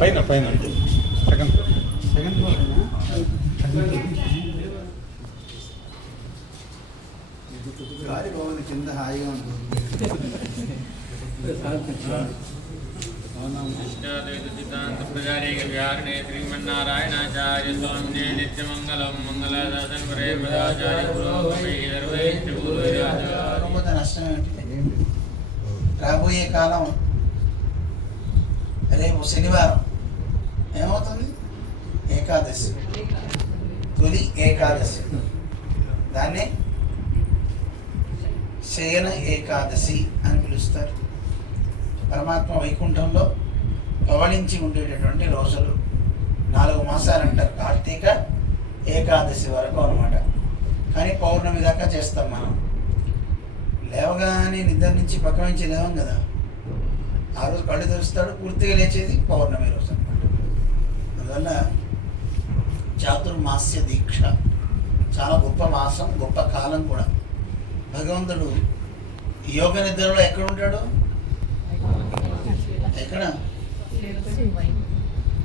పైన పైన second floor గాలి బాగుంది, కింద హాయిగా ఉంటుంది. శ్రీమన్నారాయణాచార్య స్వామి నిత్యమంగళం మంగళదాసన్ నష్టం ఏమిటి? రాబోయే కాలం రేపు శనివారం ఏమవుతుంది? ఏకాదశి, తొలి ఏకాదశి. దాన్నే శయన ఏకాదశి అని పిలుస్తారు. పరమాత్మ వైకుంఠంలో పవళించి ఉండేటటువంటి రోజులు 4 మాసాలు అంటారు. కార్తీక ఏకాదశి వరకు అనమాట. కానీ పౌర్ణమి దాకా చేస్తాం మనం. లేవగానే నిద్ర నుంచి పక్క నుంచి లేవం కదా, ఆ రోజు కళ్ళు తెరుస్తాడు, పూర్తిగా లేచేది పౌర్ణమి రోజు అనమాట. అందువల్ల చాతుర్మాస్య దీక్ష చాలా గొప్ప మాసం, గొప్ప కాలం కూడా. భగవంతుడు యోగ నిద్రలో ఎక్కడ ఉంటాడు? ఎక్కడ?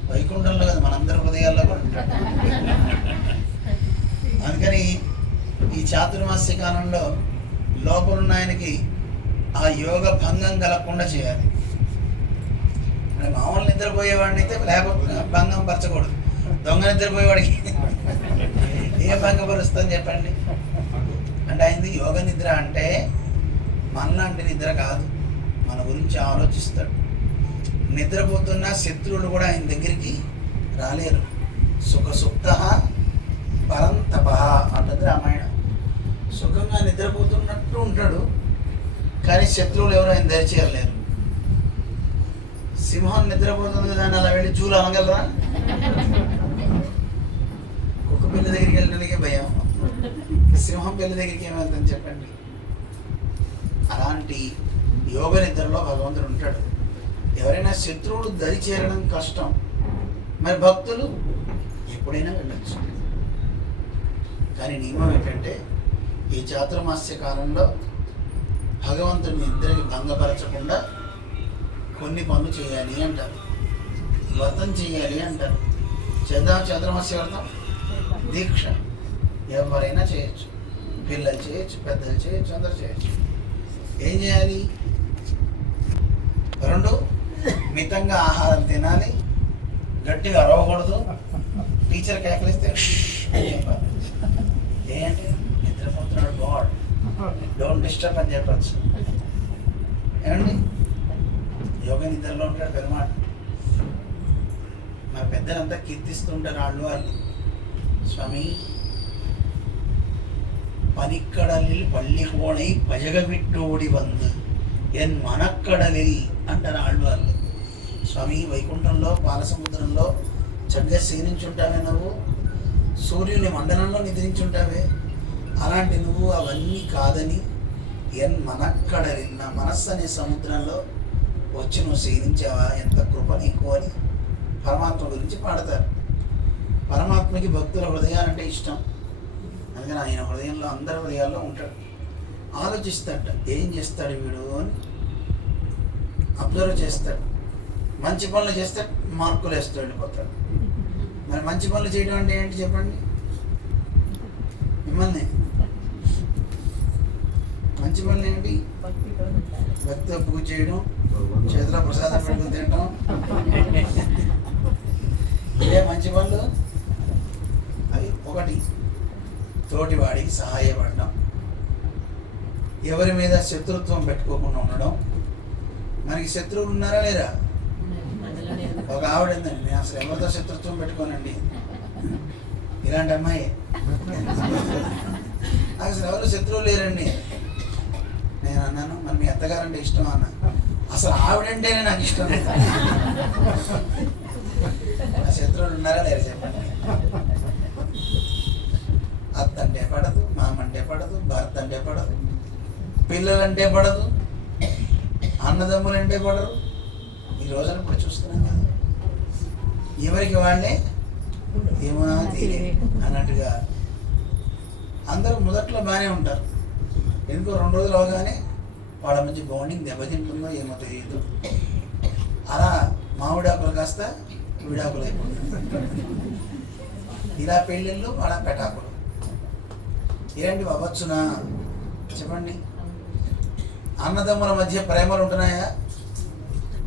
వైకుంఠంలో కదా, మనందరి హృదయాల్లో కూడా ఉంటాడు. అందుకని ఈ చాతుర్మాస్య కాలంలో లోపలున్న ఆయనకి ఆ యోగ భంగం కలగకుండా చేయాలి. అంటే మామూలు నిద్రపోయేవాడిని అయితే లేకపోతే భంగం పరచకూడదు. దొంగ నిద్రపోయేవాడికి ఏ భంగపరుస్తుందని చెప్పండి. అంటే అయింది యోగ నిద్ర అంటే మనలాంటి నిద్ర కాదు, మన గురించి ఆలోచిస్తాడు. నిద్రపోతున్న శత్రువులు కూడా ఆయన దగ్గరికి రాలేరు. సుఖసుప్త పరంతప అంటది రామాయణం. సుఖంగా నిద్రపోతున్నట్టు ఉంటాడు, కానీ శత్రువులు ఎవరు ఆయన దరిచేయలేరు. సింహం నిద్రపోతుంది, దాన్ని అలా వెళ్ళి చూలు అనగలరా? కుక్క పిల్ల దగ్గరికి వెళ్ళడానికి భయం, సింహం పిల్ల దగ్గరికి ఏమవుతుందని చెప్పండి. అలాంటి యోగ నిద్రలో భగవంతుడు ఉంటాడు. ఎవరైనా శత్రువులు దరి చేరడం కష్టం, మరి భక్తులు ఎప్పుడైనా వెళ్ళచ్చు. కానీ నియమం ఏంటంటే ఈ చాతుర్మాస్య కాలంలో భగవంతుని నిద్రకి భంగపరచకుండా కొన్ని పనులు చేయాలి అంటారు. వ్రతం చేయాలి అంటారు. చేద్దాం చాతుర్మాస్య వ్రతం, దీక్ష ఎవరైనా చేయొచ్చు. పిల్లలు చేయొచ్చు, పెద్దలు చేయొచ్చు, అందరు చేయొచ్చు. ఏం చేయాలి? 2 మితంగా ఆహారం తినాలి, గట్టిగా అరవకూడదు. టీచర్ కేకలిస్తే చెప్పాలి. ఏంటంటే నిద్రపోతున్నాడు, గాడ్ డోంట్ డిస్టర్బ్ అని చెప్పచ్చు. ఏమండి యోగ నిద్రలో ఉంటాడు పెరుమాడు. మా పెద్దలంతా కీర్తిస్తుంటారు వాళ్ళు స్వామి పనిక్కడలిల్ పల్లి కోణై పజగ విట్టోడి వందు ఎన్ మనక్కడలిల్ అంటారు ఆళ్వాళ్ళు. స్వామి వైకుంఠంలో పాలసముద్రంలో చక్కగా శయనించుంటావే నువ్వు, సూర్యుని మండలంలో నిద్రించుంటావే. అలాంటి నువ్వు అవన్నీ కాదని ఎన్ మనక్కడలిల్ నా మనస్సు అనే సముద్రంలో వచ్చి నువ్వు శయనించావా, ఎంత కృప నీకు అని పరమాత్మ గురించి పాడతారు. పరమాత్మకి భక్తుల హృదయాలంటే ఇష్టం. అందుకని ఆయన హృదయంలో అందరి హృదయాల్లో ఉంటాడు. ఆలోచిస్తాడట, ఏం చేస్తాడు వీడు అని అబ్జర్వ్ చేస్తాడు. మంచి పనులు చేస్తే మార్కులు వేస్తూ వెళ్ళిపోతాడు. మరి మంచి పనులు చేయడం అంటే ఏంటి చెప్పండి? మిమ్మల్ని మంచి పనులు ఏంటి? భక్తితో పూజ చేయడం, చేతిలో ప్రసాదం పెట్టుకుని తినడం, ఇవే మంచి పనులు. అవి ఒకటి, తోటి వాడికి సహాయపడడం, ఎవరి మీద శత్రుత్వం పెట్టుకోకుండా ఉండడం. మనకి శత్రువులు ఉన్నారా లేరా? ఒక ఆవిడ ఉందండి, నేను అసలు ఎవరితో శత్రుత్వం పెట్టుకోనండి, ఇలాంటి అమ్మాయి. అసలు ఎవరు శత్రువులు లేరండి. నేను అన్నాను, మరి మీ అత్తగారంటే ఇష్టం అన్నా. అసలు ఆవిడంటేనే నాకు ఇష్టం. నా శత్రువులు ఉన్నారా లేరు చెప్పండి. అత్త అంటే పడదు, మామ అంటే పడదు, భర్త అంటే పడదు, పిల్లలంటే పడదు, అన్నదమ్ములు అంటే పడరు. ఈ రోజున ఇప్పుడు చూస్తున్నాం కదా, ఎవరికి వాళ్ళే ఏమో తీరే అన్నట్టుగా అందరూ మొదట్లో బాగానే ఉంటారు. ఎందుకో 2 రోజులు అవగానే వాళ్ళ మధ్య బాండింగ్ దెబ్బతింటుందో ఏమో తెలియదు. అలా మామిడాకులు కాస్త విడాకులు అయిపోతుంది. ఇలా పెళ్ళిళ్ళు అలా పెటాకులు. ఏంటి అవ్వచ్చునా చెప్పండి? అన్నదమ్ముల మధ్య ప్రేమలు ఉంటున్నాయా?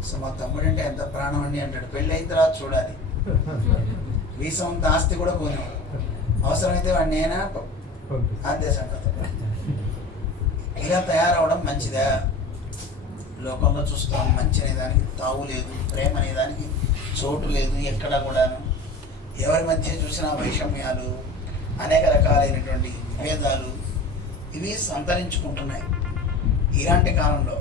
సో మా తమ్ముడు అంటే ఎంత ప్రాణం అండి అంటాడు. పెళ్ళి అయిన తర్వాత చూడాలి. వీసం అంత ఆస్తి కూడా పోనేవాడు. అవసరమైతే వాడు నేనా అంతే సంగతి. ఇలా తయారవడం మంచిదా? లోకంలో చూస్తాం మంచి అనేదానికి తావు లేదు, ప్రేమ అనేదానికి చోటు లేదు ఎక్కడ కూడాను. ఎవరి మధ్య చూసినా వైషమ్యాలు, అనేక రకాలైనటువంటి విభేదాలు ఇవి సంతరించుకుంటున్నాయి. ఇలాంటి కాలంలో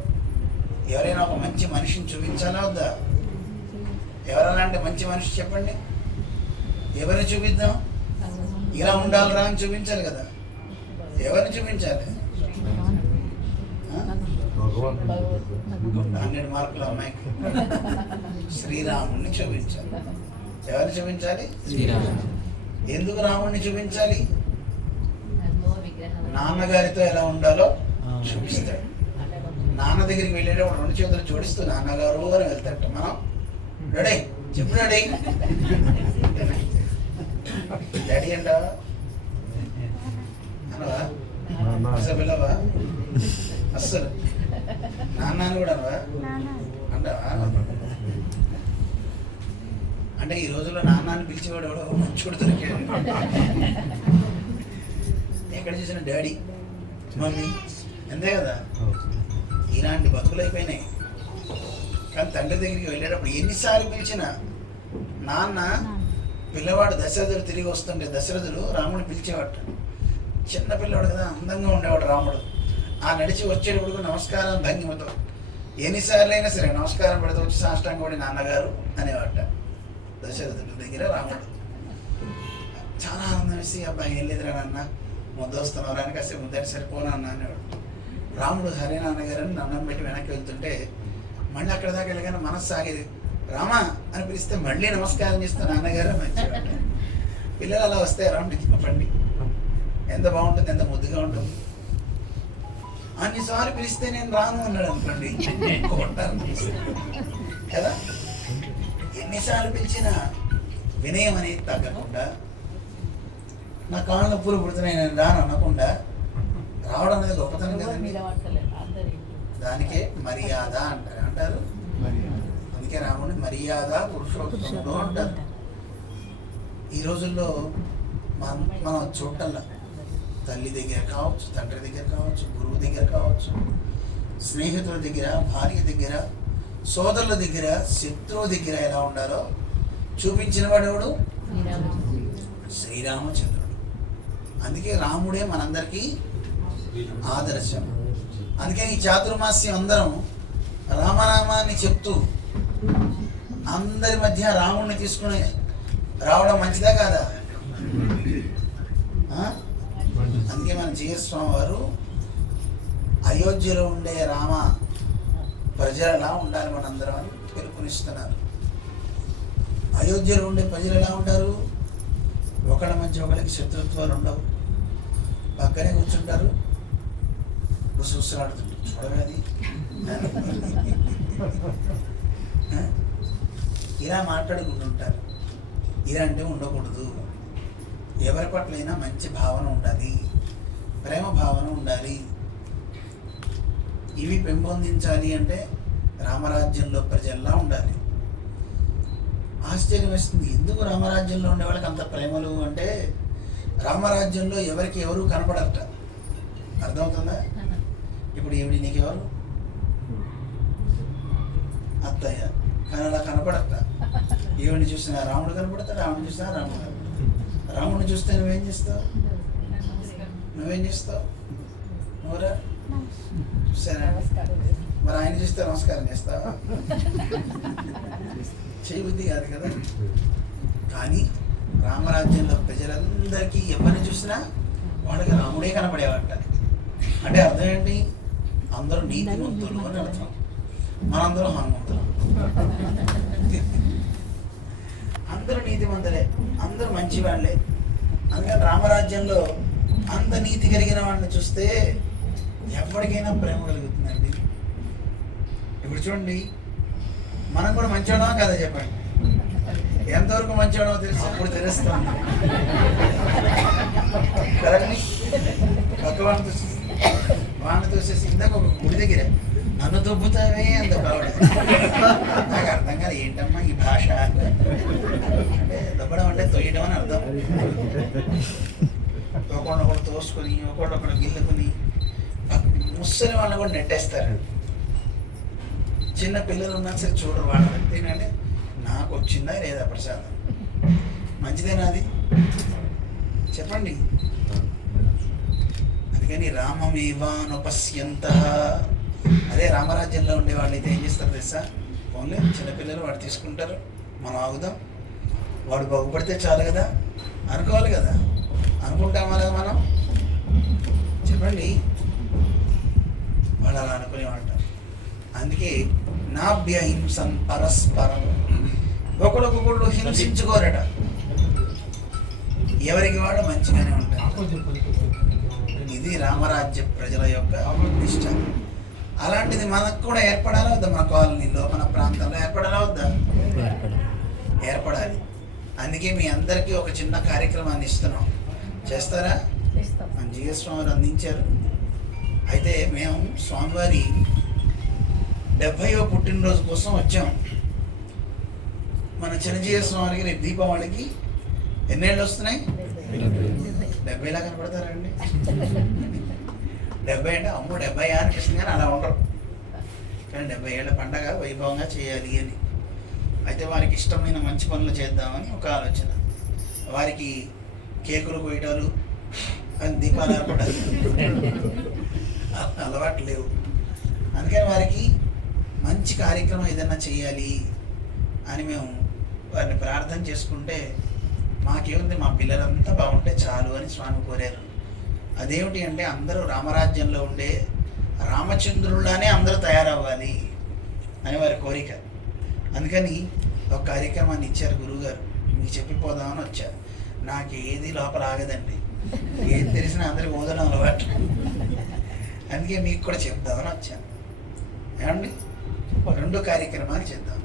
ఎవరైనా ఒక మంచి మనిషిని చూపించాలా వద్దా? ఎవరలాంటి మంచి మనిషి చెప్పండి? ఎవరిని చూపిద్దాం? ఇలా ఉండాలిరా అని చూపించాలి కదా. ఎవరిని చూపించాలి? 100 మార్కుల అమ్మాయికి శ్రీరాముడిని చూపించాలి. ఎవరిని చూపించాలి? ఎందుకు రాముడిని చూపించాలి? నాన్నగారితో ఎలా ఉండాలో చూపిస్తాడు. నాన్న దగ్గరికి వెళ్ళేటప్పుడు 2 చేతులు జోడిస్తూ నాన్నగారు అని వెళ్తాడట. మనం డాడీ చెప్పు డాడీ, డాడీ అంటావా? అనవా? అసలు పిల్లవా? అస్సలు నాన్న అని కూడా అనవా? అంటావా? అంటే ఈ రోజుల్లో నాన్నని పిలిచేవాడు ఎవడో మంచోడు దొరికాడు. ఎక్కడ చూసిన డాడీ మమ్మీ అంతే కదా. ఇలాంటి బతుకులు అయిపోయినాయి. కానీ తండ్రి దగ్గరికి వెళ్ళేటప్పుడు ఎన్నిసార్లు పిలిచినా నాన్న పిల్లవాడు దశరథుడు తిరిగి వస్తుంటే దశరథుడు రాముడు పిలిచేవాడు. చిన్న పిల్లవాడు కదా, అందంగా ఉండేవాడు రాముడు. ఆ నడిచి వచ్చేటప్పుడు నమస్కారం భంగిమతో ఎన్నిసార్లు అయినా సరే నమస్కారం పెడితే వచ్చి సాష్టాంగ పడి నాన్నగారు అనేవాట దశరథుడి దగ్గర రాముడు. చాలా ఆనందం వేసి అబ్బాయి ఏం లేదురా నాన్న ముద్దొస్తున్నారా అని కాసేపు ముద్దని సరిపోనా అన్న అనేవాడు. రాముడు సరే నాన్నగారు అని అన్నం పెట్టి వెనక్కి వెళ్తుంటే మళ్ళీ అక్కడ దాకా వెళ్ళగానే మనస్సు సాగేది. రామా అని పిలిస్తే మళ్ళీ నమస్కారం చేస్తే నాన్నగారు మంచివాడు. పిల్లలు అలా వస్తే రాముడికి పండి ఎంత బాగుంటుంది, ఎంత ముద్దుగా ఉంటుంది. అన్నిసార్లు పిలిస్తే నేను రాను అన్నాడు అనుకోండి కదా. ఎన్నిసార్లు పిలిచినా వినయం అనేది తగ్గకుండా, నా కాళ్ళ నొప్పులు పుడుతున్నాయి నేను రాను అనకుండా రావడం అనేది గొప్పతనం కదండి. దానికే మర్యాద అంటారు. అందుకే రాముని మర్యాద పురుషోత్తముడు అంటారు. ఈ రోజుల్లో మనం చూడటంలా తల్లి దగ్గర కావచ్చు, తండ్రి దగ్గర కావచ్చు, గురువు దగ్గర కావచ్చు, స్నేహితుల దగ్గర, భార్య దగ్గర, సోదరుల దగ్గర, శత్రువు దగ్గర ఎలా ఉండాలో చూపించిన వాడెవడు? శ్రీరామచంద్రుడు. అందుకే రాముడే మనందరికీ ఆదర్శం. అందుకే ఈ చాతుర్మాస్యం అందరం రామనామాన్ని చెప్తూ అందరి మధ్య రాముడిని తీసుకుని రావడం మంచిదా కాదా? అందుకే మన జీయస్వామి వారు అయోధ్యలో ఉండే రామ ప్రజలలా ఉండాలి మనందరం అని పిలుపునిస్తున్నారు. అయోధ్యలో ఉండే ప్రజలు ఎలా ఉంటారు? ఒకళ్ళ మధ్య ఒకళ్ళకి శత్రుత్వాలు ఉండవు, పక్కనే కూర్చుంటారు, గుసగుసలాడుతుంటారు. చూడవేది ఇలా మాట్లాడుకుంటుంటారు. ఇలాంటివి ఉండకూడదు. ఎవరి పట్లైనా మంచి భావన ఉండాలి, ప్రేమ భావన ఉండాలి. ఇవి పెంపొందించాలి అంటే రామరాజ్యంలో ప్రజల్లా ఉండాలి. ఆశ్చర్యం వేస్తుంది, ఎందుకు రామరాజ్యంలో ఉండే వాళ్ళకి అంత ప్రేమలు అంటే రామరాజ్యంలో ఎవరికి ఎవరు కనపడట. అర్థమవుతుందా? ఇప్పుడు ఈవిడి నీకెవరు? అత్తయ్య. కానీ అలా కనపడట. ఈవిడిని చూసినా రాముడు కనపడతాడు, రాముడిని చూసినా రాముడు కనపడతాడు. రాముడిని చూస్తే నువ్వేం చేస్తావు? నువ్వురా చూసారా? మరి ఆయన చూస్తే నమస్కారం చేస్తావా? చేయబుద్ధి కాదు కదా. కానీ రామరాజ్యంలో ప్రజలందరికీ ఎవరిని చూసినా వాళ్ళకి రాముడే కనపడేవాట. అంటే అర్థం ఏంటి? అందరూ నీతిమంతులు అని అర్థం. మనందరం హనుమంతులు. అందరూ నీతిమంతులే, అందరూ మంచి వాళ్ళే. అందుకని రామరాజ్యంలో అంత నీతి కలిగిన వాడిని చూస్తే ఎవరికైనా ప్రేమ కలుగుతుందండి. ఇప్పుడు చూడండి, మనం కూడా మంచివాడమా కదా చెప్పండి. ఎంతవరకు మంచివాడో తెలుసు అప్పుడు తెలుస్తాం. కరెక్ట్. పక్కవాడిని చూసి వాడిని చూసేసి ఇందాక ఒక గుడి దగ్గర నన్ను దొబ్బుతావే అంత కావడం నాకు అర్థం కాదు. ఏంటమ్మా ఈ భాష అంటే దొబ్బడం అంటే తొయ్యడం అని అర్థం. ఒకళ్ళొకళ్ళు తోసుకొని ఒకళ్ళొకళ్ళు గిల్లుకొని ముసలి వాళ్ళని కూడా నెట్టేస్తారు. చిన్న పిల్లలు ఉన్నా సరే చూడరు వాళ్ళని. ఏంటంటే నాకు వచ్చిందా లేదా ప్రసాదం, మంచిదేనా అది చెప్పండి. అందుకని రామమేవానుపశ్యంత, అదే రామరాజ్యంలో ఉండే వాళ్ళు అయితే ఏం చేస్తారు తెలుసా? ఓన్లీ చిన్నపిల్లలు వాడు తీసుకుంటారు, మనం ఆగుదాం, వాడు బాగుపడితే చాలు కదా అనుకోవాలి కదా. అనుకుంటామా లేదా మనం చెప్పండి? వాళ్ళు అలా అనుకునేవాళ్ళ. అందుకే నాభ్యహింసం పరస్పరం, ఒకళ్ళొకళ్ళు హింసించుకోరట, ఎవరికి వాడు మంచిగానే ఉంటారు. ఇది రామరాజ్య ప్రజల యొక్క నిష్ట. అలాంటిది మనకు కూడా ఏర్పడాలా వద్దా? మన కాలనీలో మన ప్రాంతంలో ఏర్పడాలా వద్దా? ఏర్పడాలి. అందుకే మీ అందరికీ ఒక చిన్న కార్యక్రమాన్ని ఇస్తున్నాం, చేస్తారా? మన జిఎస్ స్వామి అందించారు. అయితే మేము స్వామివారి 70వ పుట్టినరోజు కోసం వచ్చాం. మన చిరంజీవి స్వామికి రేపు దీపావళికి ఎన్నేళ్ళు వస్తున్నాయి? 70లా కనపడతారండి. 70 అంటే అమ్మో 70 అనిపిస్తుంది, కానీ అలా ఉండరు. కానీ 70 ఏళ్ళ పండగ వైభవంగా చేయాలి అని. అయితే వారికి ఇష్టమైన మంచి పనులు చేద్దామని ఒక ఆలోచన. వారికి కేకులు కొయ్యటాలు అని దీపాలు ఏర్పడాలి అలవాటు లేవు. అందుకని వారికి మంచి కార్యక్రమం ఏదైనా చేయాలి అని మేము వారిని ప్రార్థన చేసుకుంటే, మాకేముంది మా పిల్లలంతా బాగుంటే చాలు అని స్వామి కోరారు. అదేమిటి అంటే అందరూ రామరాజ్యంలో ఉండే రామచంద్రుల్లానే అందరూ తయారవ్వాలి అని వారి కోరిక. అందుకని ఒక కార్యక్రమాన్ని ఇచ్చారు గురువుగారు, మీకు చెప్పిపోదామని వచ్చారు. నాకు ఏది లోపల ఆగదండి, ఏది తెలిసినా అందరికి ఓదడం అలవాటు. అందుకే మీకు కూడా చెప్దామని వచ్చాను. ఏమండి 2 కార్యక్రమాలు చేద్దాం.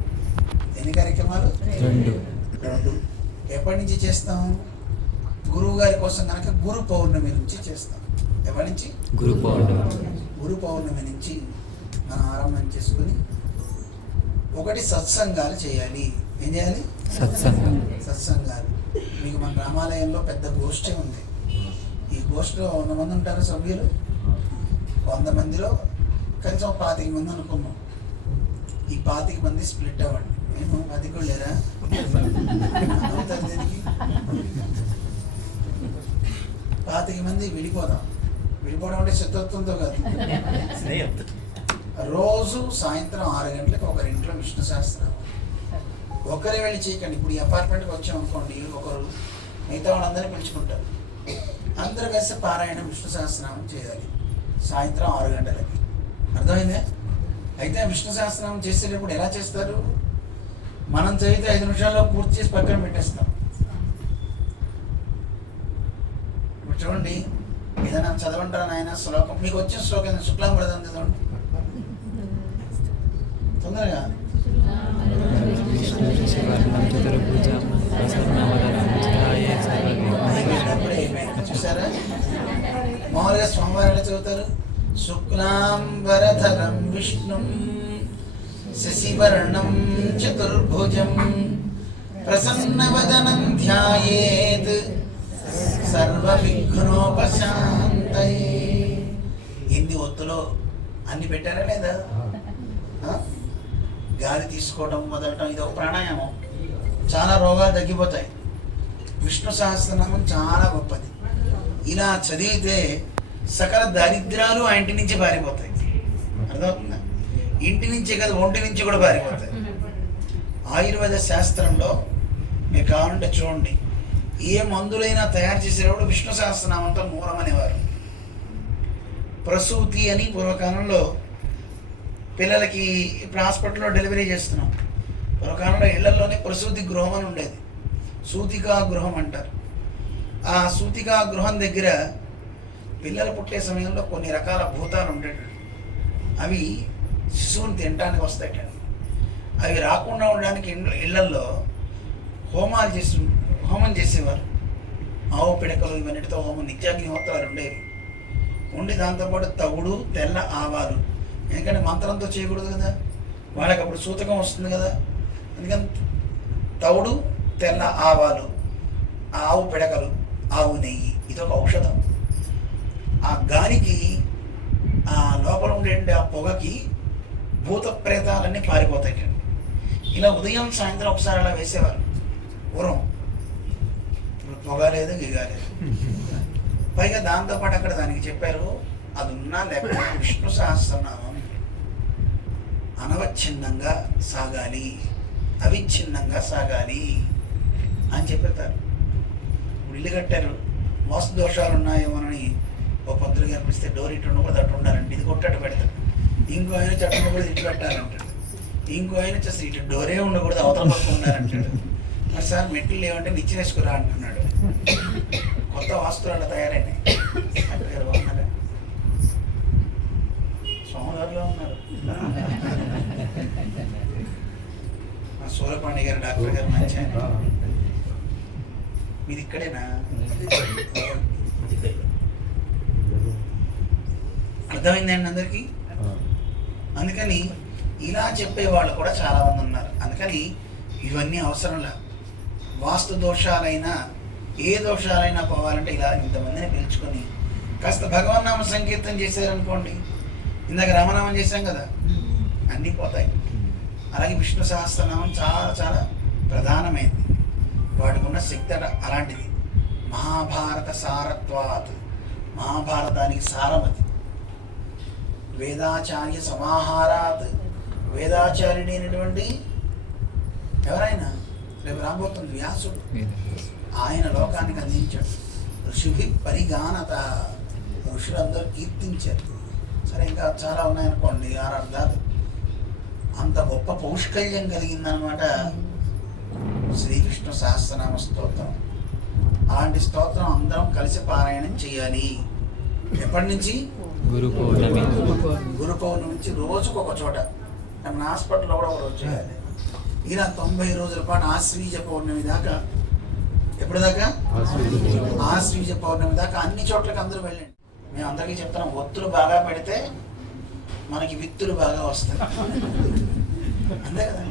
ఎన్ని కార్యక్రమాలు? 2. ఎప్పటి నుంచి చేస్తాం? గురువు గారి కోసం కనుక గురు పౌర్ణమి నుంచి చేస్తాం. ఎప్పటి నుంచి? గురు పౌర్ణమి నుంచి మనం ఆరంభం చేసుకుని ఒకటి సత్సంగాలు చేయాలి. ఏం చేయాలి? సత్సంగాలు. మీకు మన రామాలయంలో పెద్ద గోష్ఠి ఉంది. ఈ గోష్ఠిలో 100 మంది ఉంటారు సభ్యులు. 100 మందిలో కనీసం 25 మంది అనుకున్నాం. ఈ 25 మంది స్ప్లిట్ అవ్వండి. మేము 10 కూడా లేరా అవుతారు దీనికి? 25 మంది విడిపోదాం. విడిపోవడం అంటే శత్రుత్వంతో కాదు. రోజు సాయంత్రం 6 గంటలకు ఒకరింట్లో విష్ణు సహస్రనామం. ఒకరే వెళ్ళి చేయకండి. ఇప్పుడు ఈ అపార్ట్మెంట్కి వచ్చాం అనుకోండి, ఒకరు మిగతా వాళ్ళందరినీ పిలుచుకుంటారు. అందరూ కలిసి పారాయణం విష్ణు సహస్రనామం చేయాలి సాయంత్రం 6 గంటలకి. అర్థమైందే? అయితే విష్ణు సహస్రనామం చేసేటప్పుడు ఎలా చేస్తారు? మనం చదివితే 5 నిమిషాల్లో పూర్తి చేసి పక్కన పెట్టేస్తాం. ఇప్పుడు చూడండి, ఏదైనా చదవంటారా నాయన శ్లోకం? మీకు వచ్చిన శ్లోకం శుక్లాం వరదం చదవండి తొందరగా. చూసారా? మామూలుగా స్వామివారు ఎలా చదువుతారు? శుక్లాంబరధరం విష్ణుం శశివర్ణం చతుర్భుజం ప్రసన్నవదనం ధ్యాయేత్ సర్వవిఘ్నోపశాంతయే. ఎన్ని ఒత్తులో అన్ని పెట్టారా లేదా? గాలి తీసుకోవడం మొదలటం ఇది ఒక ప్రాణాయామం. చాలా రోగాలు తగ్గిపోతాయి. విష్ణు సహస్రనామం చాలా గొప్పది. ఇలా చదివితే సకల దారిద్ర్యాలు ఆ ఇంటి నుంచి పారిపోతాయి. అర్థమవుతుందా? ఇంటి నుంచే కదా, ఒంటి నుంచి కూడా పారిపోతాయి. ఆయుర్వేద శాస్త్రంలో మీరు కావాలంటే చూడండి, ఏ మందులైనా తయారు చేసేటప్పుడు విష్ణు సహస్రనామంతో మూలమనేవారు. ప్రసూతి అని పూర్వకాలంలో పిల్లలకి, ఇప్పుడు హాస్పిటల్లో డెలివరీ చేస్తున్నాం, పూర్వకాలంలో ఇళ్లలోనే ప్రసూతి గృహం అని ఉండేది. సూతికా గృహం అంటారు. ఆ సూతికా గృహం దగ్గర పిల్లలు పుట్టే సమయంలో కొన్ని రకాల భూతాలు ఉండేటవి. అవి శిశువుని తినడానికి వస్తాయట. అవి రాకుండా ఉండడానికి ఇళ్లల్లో హోమం చేసేవారు. ఆవు పిడకలు ఇవన్నిటితో హోమం, నిత్యాగ్నిహోత్రాలు ఉండేవి. ఉండి దాంతోపాటు తవుడు, తెల్ల ఆవాలు. ఎందుకంటే మంత్రంతో చేయకూడదు కదా, వాళ్ళకి అప్పుడు సూతకం వస్తుంది కదా. అందుకని తవుడు, తెల్ల ఆవాలు, ఆవు పిడకలు, ఆవు నెయ్యి, ఇదొక ఔషధం. ఆ గాలికి, ఆ లోపల ఉండే ఆ పొగకి భూత ప్రేతాలన్నీ పారిపోతాయి. ఇలా ఉదయం సాయంత్రం ఒకసారి అలా వేసేవారు పూర్వం. ఇప్పుడు పొగ లేదు, గిగా లేదు. పైగా దాంతోపాటు అక్కడ దానికి చెప్పారు, అది ఉన్నా లేకపోతే విష్ణు సహస్రనామం అనవచ్ఛిన్నంగా సాగాలి, అవిచ్ఛిన్నంగా సాగాలి అని చెప్పేస్తారు. ఇప్పుడు ఇల్లు కట్టారు, వాస్తు దోషాలు ఉన్నాయేమోనని ఒక పంతులు కనిపిస్తే డోర్ ఇటు ఉండకూడదు, అటు ఉండాలంటే ఇది కొట్టట్టు పెడతాడు. ఇంకో ఆయన చెట్టు ఉండకూడదు, ఇటు పెట్టాలంటాడు. ఇంకో ఆయన వచ్చేసి ఇటు డోరే ఉండకూడదు, అవతల పక్క ఉండాలంటాడు. మరి సార్ మెట్లు లేవంటే నిచ్చినేసుకురా అంటున్నాడు. కొత్త వాస్తులు అలా తయారైనాయి. డాక్టర్ గారు బాగున్నారా? సోమవారిలో ఉన్నారు. మా సూరపాండి గారు డాక్టర్ గారు మంచి ఆయన. మీది ఇక్కడేనా? అర్థమైందండి అందరికీ? అందుకని ఇలా చెప్పేవాళ్ళు కూడా చాలామంది ఉన్నారు. అందుకని ఇవన్నీ అవసరంలా. వాస్తు దోషాలైనా ఏ దోషాలైనా పోవాలంటే ఇలా ఇంతమందిని పిలుచుకొని కాస్త భగవన్నామ సంకీర్తన చేశారనుకోండి, ఇందాక రామనామం చేశాం కదా, అన్నీ పోతాయి. అలాగే విష్ణు సహస్రనామం చాలా చాలా ప్రధానమైనది. వాటికి ఉన్న శక్తి అలాంటిది. మహాభారత సారత్వాత్, మహాభారతానికి సారమతి. వేదాచార్య సమాహారాత్, వేదాచార్యుడి అయినటువంటి ఎవరైనా రేపు రాబోతుంది వ్యాసుడు, ఆయన లోకానికి అందించాడు. ఋషిభి పరిగానత, ఋషులందరూ కీర్తించారు. సరే, ఇంకా చాలా ఉన్నాయనుకోండి, 6 అర్థాలు. అంత గొప్ప పౌష్కల్యం కలిగిందనమాట శ్రీకృష్ణ సహస్రనామ స్తోత్రం. అలాంటి స్తోత్రం అందరం కలిసి పారాయణం చేయాలి. ఎప్పటి నుంచి? గురు పౌర్ణమి నుంచి రోజుకొక చోట. మన హాస్పిటల్లో కూడా ఒక రోజు చేయాలి. ఇలా 90 రోజుల పాటు ఆశ్వీజ పౌర్ణమి దాకా. ఎప్పుడు దాకా? ఆశ్వీజ పౌర్ణమి దాకా అన్ని చోట్లకి అందరూ వెళ్ళండి. మేము అందరికీ చెప్తున్నాం, ఒత్తులు బాగా పెడితే మనకి విత్తులు బాగా వస్తాయి. అంతే కదా.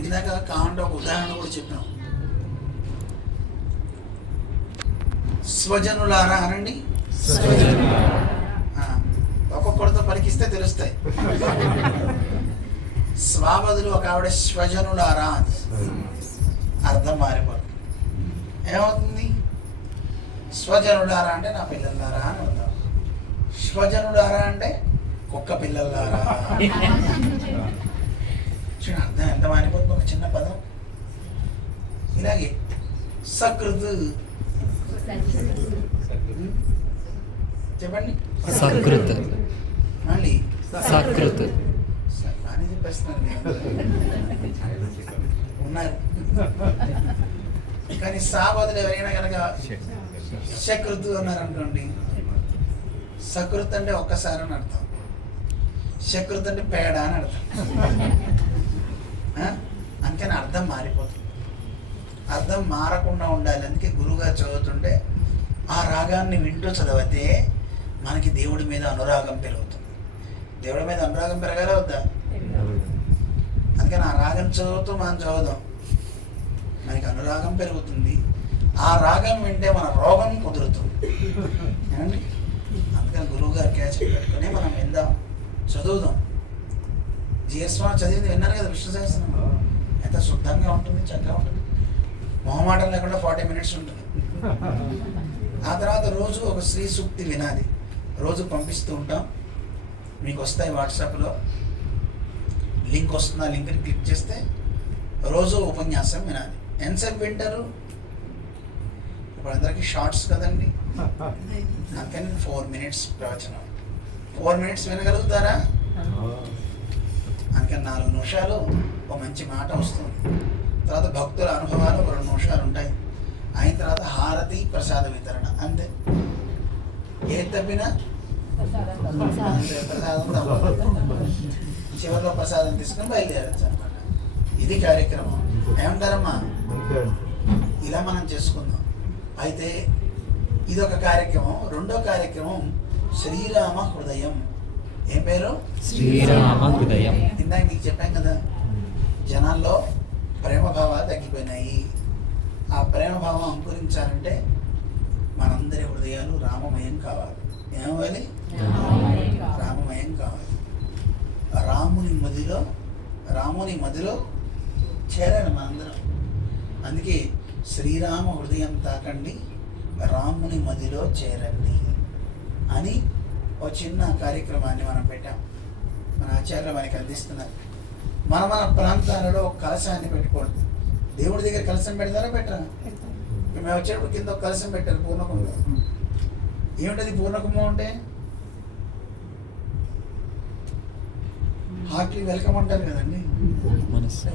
ఇందాక కాండ ఒక ఉదాహరణ కూడా చెప్పాం. స్వజనులారా అనండి. ఒక్కొక్కరితో పలికిస్తే తెలుస్తాయి. స్వాబదులు ఒక ఆవిడ స్వజనులారా, అర్థం మారిపోతుంది. ఏమవుతుంది? స్వజనులారా అంటే నా పిల్లలారా అని అర్థం. స్వజనులారా అంటే కుక్క పిల్లలారా. చూడండి అర్థం ఎంత మారిపోతుంది ఒక చిన్న పదం. ఇలాగే సకృత్ చెప్పండి. సకృత్ మళ్ళీ సకృత్ అని చెప్పేస్తున్నారు ఉన్నారు. కానీ సాబదులు ఎవరైనా కనుక సకృత్ అన్నారు అనుకోండి, సకృత్ అంటే ఒక్కసారి అని అర్థం, సకృత్ అంటే పేడ అని అర్థం. అందుకని అర్థం మారిపోతుంది. అర్థం మారకుండా ఉండాలి. అందుకే గురువుగారు చదువుతుంటే ఆ రాగాన్ని వింటూ చదివితే మనకి దేవుడి మీద అనురాగం పెరుగుతుంది. దేవుడి మీద అనురాగం పెరగాలి వద్దా? అందుకని ఆ రాగం చదువుతూ మనం చదువుదాం, మనకి అనురాగం పెరుగుతుంది. ఆ రాగం వింటే మన రోగం కుదురుతుంది. ఏమండి? అందుకని గురువు గారు క్యాచెట్ పెట్టుకుని మనం విందాం, చదువుదాం. జిఎస్వామి చదివింది విన్నారు కదా, విష్ణు సహస్రనామం ఎంత శుద్ధంగా ఉంటుంది, చక్కగా ఉంటుంది. మొహమాటం లేకుండా 40 minutes ఉంటుంది. ఆ తర్వాత రోజు ఒక శ్రీ సూక్తి వినాలి. రోజు పంపిస్తూ ఉంటాం, మీకు వస్తాయి వాట్సాప్లో లింక్ వస్తుంది. ఆ లింక్ని క్లిక్ చేస్తే రోజు ఉపన్యాసం వినాలి. ఎంతసేపు వింటారు? ఇప్పుడు అందరికీ షార్ట్స్ కదండి, అందుకని 4 minutes ప్రవచనం. 4 minutes వినగలుగుతారా? అందుకని 4 నిమిషాలు ఒక మంచి మాట వస్తుంది. తర్వాత భక్తుల అనుభవాలు 2 నిమిషాలు ఉంటాయి. అయిన తర్వాత హారతి, ప్రసాద వితరణ, అంతే. ఏది తప్పినా ప్రసాదం తప్పదు. చివరిలో ప్రసాదం తీసుకుని బయలుదేరచ్చు అనమాట. ఇది కార్యక్రమం. ఏమంటారమ్మా? ఇలా మనం చేసుకుందాం. అయితే ఇదొక కార్యక్రమం. రెండో కార్యక్రమం శ్రీరామ హృదయం. ఏం పేరు? శ్రీరామ హృదయం. ఇందాక మీకు చెప్పాం కదా, జనాల్లో ప్రేమ భావాలు తగ్గిపోయినాయి. ఆ ప్రేమ భావం అంకురించాలంటే మనందరి హృదయాలు రామమయం కావాలి. ఏమవ్వాలి? రామమయం కావాలి. రాముని మదిలో చేరాలి మనందరం. అందుకే శ్రీరామ హృదయం తాకండి, రాముని మదిలో చేరండి అని ఒక చిన్న కార్యక్రమాన్ని మనం పెట్టాం. మన ఆచార్యులు మనకి అందిస్తున్నారు. మన ప్రాంతాలలో ఒక కలశాన్ని పెట్టుకోండి. దేవుడి దగ్గర కలశం పెడతారా పెట్టరా? మేము వచ్చేటప్పుడు కింద ఒక కలశం పెట్టారు పూర్ణకుంభం. ఏమిటది పూర్ణకుంభం అంటే? హార్ట్లీ వెల్కమ్ అంటారు కదండి.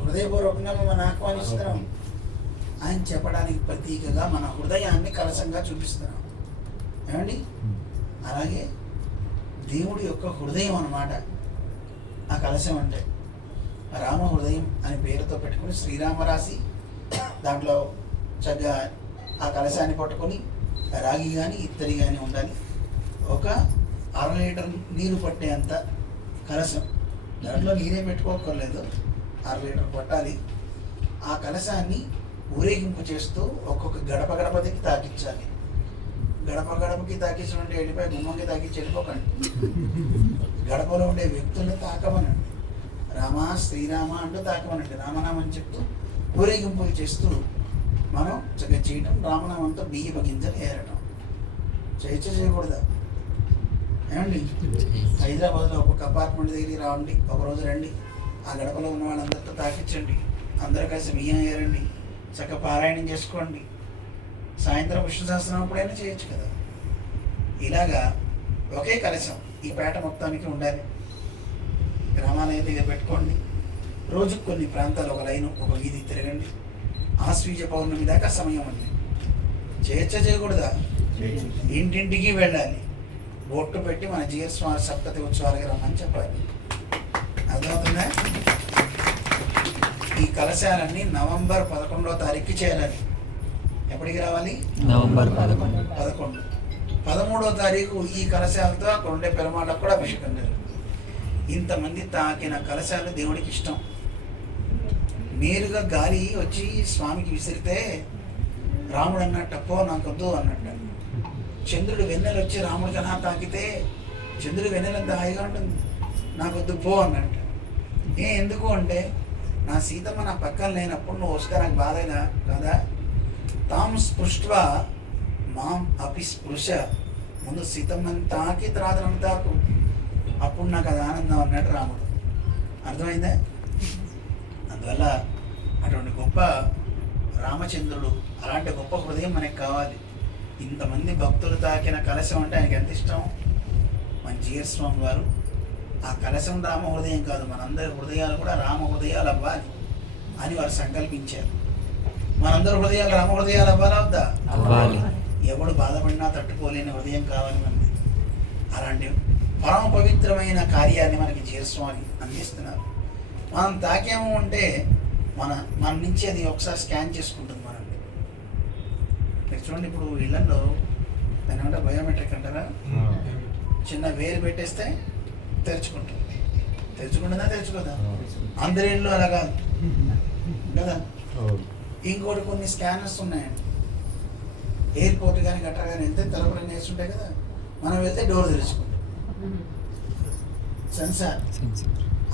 హృదయపూర్వకంగా మనం ఆహ్వానిస్తున్నాం. ఆయన చెప్పడానికి ప్రతీకగా మన హృదయాన్ని కలశంగా చూపిస్తున్నాం. ఏమండి? అలాగే దేవుడి యొక్క హృదయం అన్నమాట ఆ కలశం అంటే. రామ హృదయం అనే పేరుతో పెట్టుకుని శ్రీరామ రాసి దాంట్లో చక్కగా ఆ కలశాన్ని పట్టుకొని రాగి కానీ ఇత్తడి కానీ ఉండాలి. ఒక 1/2 లీటర్ నీరు పట్టేంత కలశం. దాంట్లో నీరే పెట్టుకోకర్లేదు, 1/2 లీటర్ పట్టాలి. ఆ కలశాన్ని ఊరేగింపు చేస్తూ ఒక్కొక్క గడపకి తాకించాలి. గడపకి తాకించడం అంటే వెళ్ళిపోయి గుమ్మంకి తాకించి వెళ్ళిపోకండి. గడపలో ఉండే వ్యక్తుల్ని తాకమనండి. రామ శ్రీరామ అంటూ తాకమనండి. రామనామని చెప్తూ ఊరేగింపులు చేస్తూ మనం చక్కగా చేయటం. రామనామంతో బియ్యపు గింజలు ఏరటం. చేయకూడదా? ఏమండి? హైదరాబాద్లో ఒక్కొక్క అపార్ట్మెంట్ దగ్గరికి రావండి, ఒకరోజు రండి. ఆ గడపలో ఉన్న వాళ్ళందరితో తాకించండి. అందరూ కలిసి బియ్యం ఏరండి. చక్కగా పారాయణం చేసుకోండి. సాయంత్రం విష్ణు సహస్రం అప్పుడైనా చేయొచ్చు కదా. ఇలాగా ఒకే కలశం ఈ పేట మొత్తానికి ఉండాలి. గ్రామాలయ దగ్గర పెట్టుకోండి. రోజుకు కొన్ని ప్రాంతాలు ఒక లైను, ఒక వీధి తిరగండి. ఆశ్వీజ పౌర్ణమి దాకా సమయం ఉంది. చేయకూడదా? ఇంటింటికి వెళ్ళాలి. బొట్టు పెట్టి మన జీర్స్వామి సప్తతి ఉత్సవాలకి రమ్మని చెప్పాలి. అర్థమవుతుందా? ఈ కలశాలన్నీ నవంబర్ 11వ తారీఖుకి చేరాలి. ఎప్పటికి రావాలి? నవంబర్ 11. 13వ తారీఖు ఈ కలశాలతో అక్కడ ఉండే పెరుమాళ్ళకు కూడా అభిషేకం లేదు. ఇంతమంది తాకిన కలశాలు దేవుడికి ఇష్టం. నేరుగా గాలి వచ్చి స్వామికి విసిరితే రాముడు అన్నట్టు అప్పో నాకొద్దు అన్నట్టు. చంద్రుడు వెన్నెలు వచ్చి రాముడికి అలా తాకితే చంద్రుడు వెన్నెలంత హాయిగా ఉంటుంది, నాకొద్దు పో అన్నట్టు. ఎందుకు అంటే నా సీతమ్మ నా పక్కన లేనప్పుడు నువ్వు వస్తే నాకు బాధైనా కదా. తాం స్పృష్ట్వా మాం అపి స్పృశ. ముందు సీతమ్మని తాకి తర్వాత నన్ను తాకు, అప్పుడు నాకు అది ఆనందం అన్నట్టు రాముడు. అర్థమైందా? అందువల్ల అటువంటి గొప్ప రామచంద్రుడు, అలాంటి గొప్ప హృదయం మనకి కావాలి. ఇంతమంది భక్తులు తాకిన కలశం అంటే ఆయనకి ఎంత ఇష్టం. మన జీయస్వామి వారు ఆ కలశం రామ హృదయం కాదు, మనందరి హృదయాలు కూడా రామ హృదయాలు అవ్వాలి అని వారు సంకల్పించారు. మనందరి హృదయాలు రామ హృదయాలు అవ్వాలా వద్దా? ఎవడు బాధపడినా తట్టుకోలేని హృదయం కావాలి మనది. అలాంటి పరమ పవిత్రమైన కార్యాన్ని మనకి జీయస్వామి అందిస్తున్నారు. మనం తాకేమో అంటే మన నుంచి అది ఒకసారి స్కాన్ చేసుకుంటుంది మనల్ని. చూడండి, ఇప్పుడు ఇళ్లలో దాని ఏమంటే బయోమెట్రిక్ అంటారా, చిన్న వేలు పెట్టేస్తే తెరుచుకుంటుంది. తెరుచుకుంటుందా? తెరుచుకోదా? అందరి ఇళ్ళు అలా కాదు కదా. ఇంకోటి కొన్ని స్కానర్స్ ఉన్నాయండి. ఎయిర్పోర్ట్ కానీ గట్రా కానీ వెళ్తే తలుపులు వేస్తుంటాయి కదా, మనం వెళ్తే డోర్ తెరుచుకుంటాం. సెన్సార్.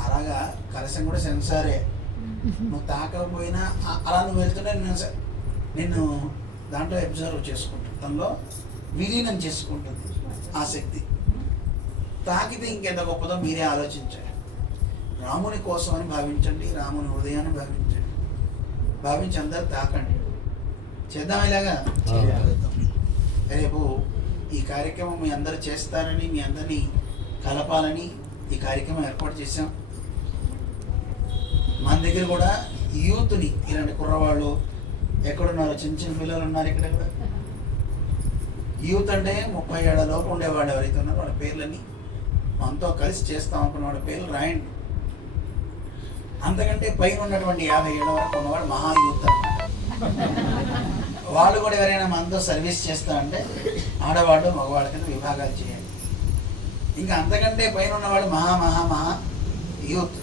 అలాగా కలశం కూడా సెన్సారే. నువ్వు తాకకపోయినా అలా నువ్వు వెళ్తుంటే నిన్ను దాంట్లో అబ్జర్వ్ చేసుకుంటుంది, దానిలో విలీనం చేసుకుంటుంది ఆ శక్తి. తాకితే ఇంకెంత గొప్పదో మీరే ఆలోచించండి. రాముని కోసం అని భావించండి, రాముని హృదయాన్ని భావించండి. భావించి అందరు తాకండి. చేద్దాం ఇలాగా. రేపు ఈ కార్యక్రమం మీ అందరూ చేస్తారని, మీ అందరినీ కలపాలని ఈ కార్యక్రమం ఏర్పాటు చేశాం. మన దగ్గర కూడా యూత్ని, ఇలాంటి కుర్రవాళ్ళు ఎక్కడున్నారు, చిన్న చిన్న పిల్లలు ఉన్నారు ఇక్కడ కూడా. యూత్ అంటే 30 ఏళ్ల లోపు ఉండేవాళ్ళు ఎవరైతే ఉన్నారో వాళ్ళ పేర్లన్నీ మనతో కలిసి చేస్తాం అనుకున్న వాళ్ళ పేర్లు రాయండి. అంతకంటే పైన ఉన్నటువంటి 50 ఏళ్ళ వరకు ఉన్నవాడు మహాయూత్ వాళ్ళు కూడా ఎవరైనా మనతో సర్వీస్ చేస్తారంటే ఆడవాళ్ళు మగవాళ్ళ కింద విభాగాలు చేయండి. ఇంకా అంతకంటే పైన ఉన్నవాడు మహా యూత్.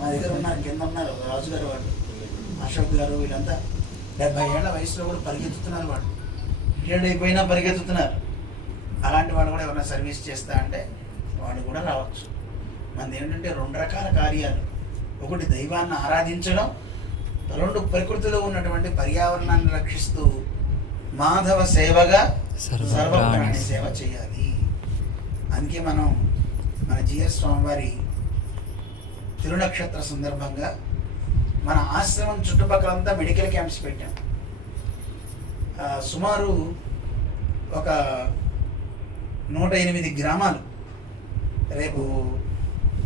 మా దగ్గర ఉన్నారు, కింద ఉన్నారు రాజు గారు, వాళ్ళు అశోక్ గారు, వీళ్ళంతా 70 ఏళ్ల వయసులో కూడా పరిగెత్తుతున్నారు. వాళ్ళు రిటైర్డ్ అయిపోయినా పరిగెత్తుతున్నారు. అలాంటి వాళ్ళు కూడా ఎవరైనా సర్వీస్ చేస్తా అంటే వాళ్ళు కూడా రావచ్చు. మనది ఏంటంటే 2 రకాల కార్యాలు. ఒకటి దైవాన్ని ఆరాధించడం, 2 ప్రకృతిలో ఉన్నటువంటి పర్యావరణాన్ని రక్షిస్తూ మాధవ సేవగా సర్వప్రాణి సేవ చేయాలి. అందుకే మనం మన జిఎస్ స్వామివారి తిరునక్షత్ర సందర్భంగా మన ఆశ్రమం చుట్టుపక్కలంతా మెడికల్ క్యాంప్స్ పెట్టాం. సుమారు ఒక 108 గ్రామాలు రేపు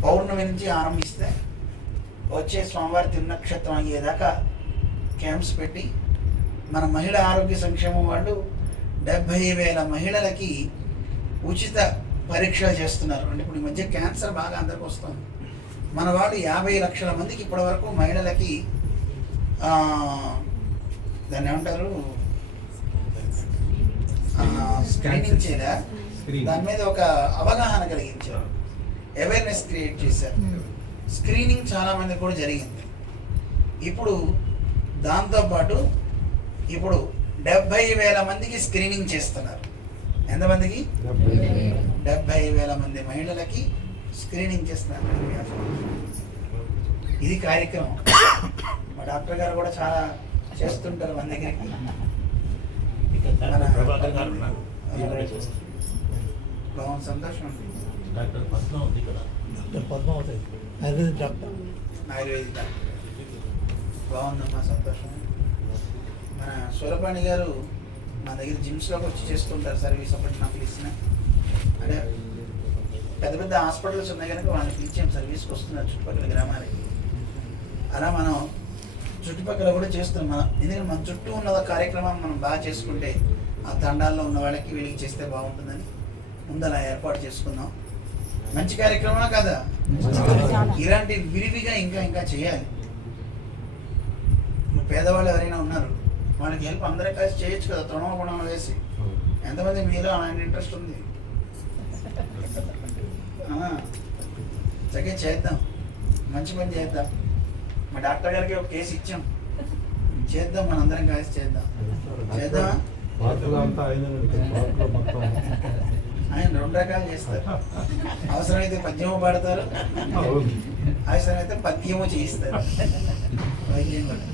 పౌర్ణమి నుంచి ఆరంభిస్తే వచ్చే స్వామివారి తిరునక్షత్రం అయ్యేదాకా క్యాంప్స్ పెట్టి మన మహిళా ఆరోగ్య సంక్షేమం వాళ్ళు 70,000 మహిళలకి ఉచిత పరీక్షలు చేస్తున్నారు. అంటే ఇప్పుడు ఈ మధ్య క్యాన్సర్ బాగా అందరికి వస్తుంది. మన వాళ్ళు 50 లక్షల మందికి ఇప్పటి వరకు మహిళలకి దాన్ని ఏమంటారు స్క్రీనింగ్ చేయరా, దాని మీద ఒక అవగాహన కలిగించారు, అవేర్నెస్ క్రియేట్ చేశారు. స్క్రీనింగ్ చాలా మంది కూడా జరిగింది. ఇప్పుడు దాంతోపాటు ఇప్పుడు 70,000 మందికి స్క్రీనింగ్ చేస్తున్నారు. ఎంతమందికి? 70,000 మంది మహిళలకి స్క్రీనింగ్ చేస్తున్నారు. ఇది కార్యక్రమం. మా డాక్టర్ గారు కూడా చాలా చేస్తుంటారు మన దగ్గరికి. బాగుంది, సంతోషం ఉంది. డాక్టర్ పద్మావతి కదా, డాక్టర్ పద్మావతి ఆయుర్వేదిక్ డాక్టర్. బాగుందమ్మా, సంతోషం. మన సూరపాణి గారు మా దగ్గర జిమ్స్లోకి వచ్చి చేస్తుంటారు సర్వీస్. అప్పటి నాకు ఇచ్చిన అంటే పెద్ద పెద్ద హాస్పిటల్స్ ఉన్నాయి కనుక వాళ్ళకి ఇచ్చాం, సర్వీస్కి వస్తున్నారు చుట్టుపక్కల గ్రామాలకి. అలా మనం చుట్టుపక్కల కూడా చేస్తున్నాం. మనం ఎందుకంటే మన చుట్టూ ఉన్న కార్యక్రమం మనం బాగా చేసుకుంటే ఆ తండాల్లో ఉన్న వాళ్ళకి వీళ్ళకి చేస్తే బాగుంటుందని ముందు అలా ఏర్పాటు చేసుకుందాం. మంచి కార్యక్రమా కదా? ఇలాంటి విరివిగా ఇంకా ఇంకా చేయాలి. పేదవాళ్ళు ఎవరైనా ఉన్నారు, వాళ్ళకి హెల్ప్ అందరూ కలిసి చేయొచ్చు కదా, తృణమగుణం వేసి. ఎంతమంది మీలో ఆయన ఇంట్రెస్ట్ ఉంది? చక్కగా చేద్దాం, మంచి పని చేద్దాం. మా డాక్టర్ గారికి ఒక కేసు ఇచ్చాం, చేద్దాం, మనందరం కలిసి చేద్దాం. చేద్దామా? ఆయన 2 రకాలు చేస్తారు. అవసరమైతే పద్యము పాడతారు, అవసరమైతే పద్యము చేయిస్తారు. వైద్యం కూడా.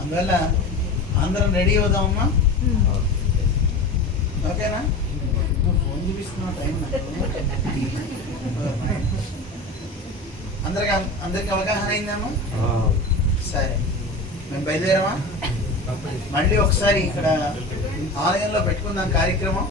అందువల్ల అందరం రెడీ అవుదామమ్మా. ఓకేనా? నువ్వు ఫోన్ చూపిస్తున్నావు టైం. అందరికి అవగాహన అయిందమ్మా? సరే, మేము బయలుదేరామా? మళ్ళీ ఒకసారి ఇక్కడ ఆలయంలో పెట్టుకుందాం కార్యక్రమం.